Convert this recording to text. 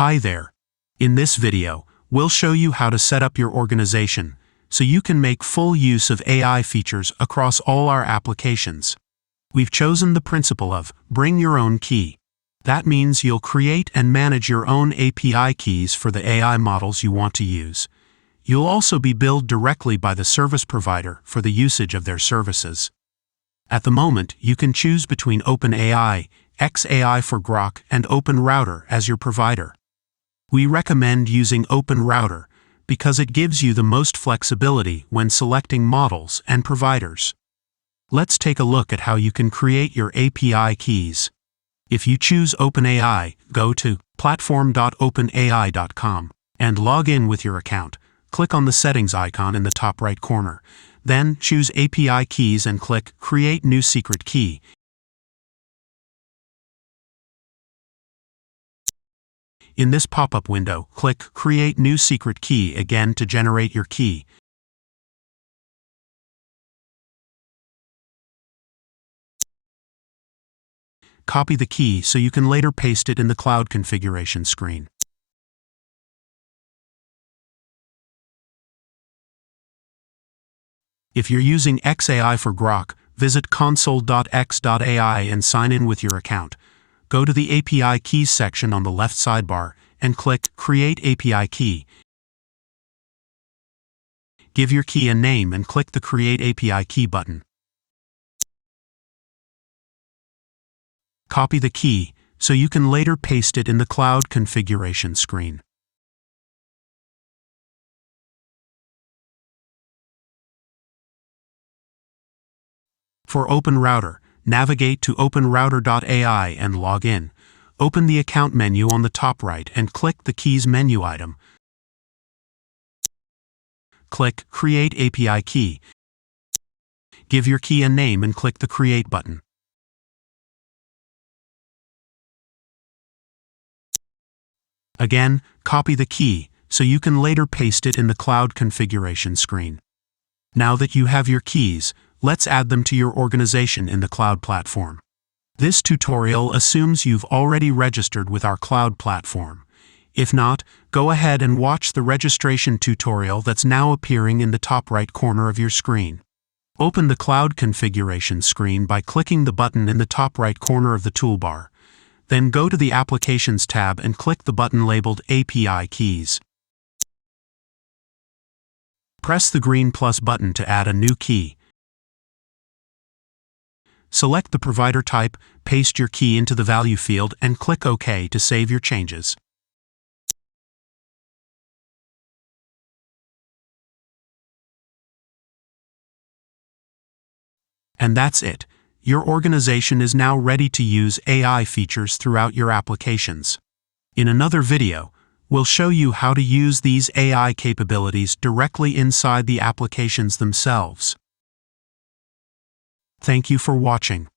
Hi there. In this video, we'll show you how to set up your organization so you can make full use of AI features across all our applications. We've chosen the principle of bring your own key. That means you'll create and manage your own API keys for the AI models you want to use. You'll also be billed directly by the service provider for the usage of their services. At the moment, you can choose between OpenAI, xAi for Grok, and OpenRouter as your provider. We recommend using OpenRouter because it gives you the most flexibility when selecting models and providers. Let's take a look at how you can create your API keys. If you choose OpenAI, go to platform.openai.com and log in with your account. Click on the settings icon in the top right corner. Then choose API keys and click Create New Secret Key. In this pop-up window, click Create New Secret Key again to generate your key. Copy the key so you can later paste it in the cloud configuration screen. If you're using xAi for Grok, visit console.x.ai and sign in with your account. Go to the API Keys section on the left sidebar and click Create API Key. Give your key a name and click the Create API Key button. Copy the key so you can later paste it in the cloud configuration screen. For OpenRouter, navigate to openrouter.ai and log in. Open the account menu on the top right and click the Keys menu item. Click Create API Key. Give your key a name and click the Create button. Again, copy the key so you can later paste it in the cloud configuration screen. Now that you have your keys, let's add them to your organization in the cloud platform. This tutorial assumes you've already registered with our cloud platform. If not, go ahead and watch the registration tutorial that's now appearing in the top right corner of your screen. Open the cloud configuration screen by clicking the button in the top right corner of the toolbar. Then go to the Applications tab and click the button labeled API Keys. Press the green plus button to add a new key. Select the provider type, paste your key into the value field, and click OK to save your changes. And that's it. Your organization is now ready to use AI features throughout your applications. In another video, we'll show you how to use these AI capabilities directly inside the applications themselves. Thank you for watching.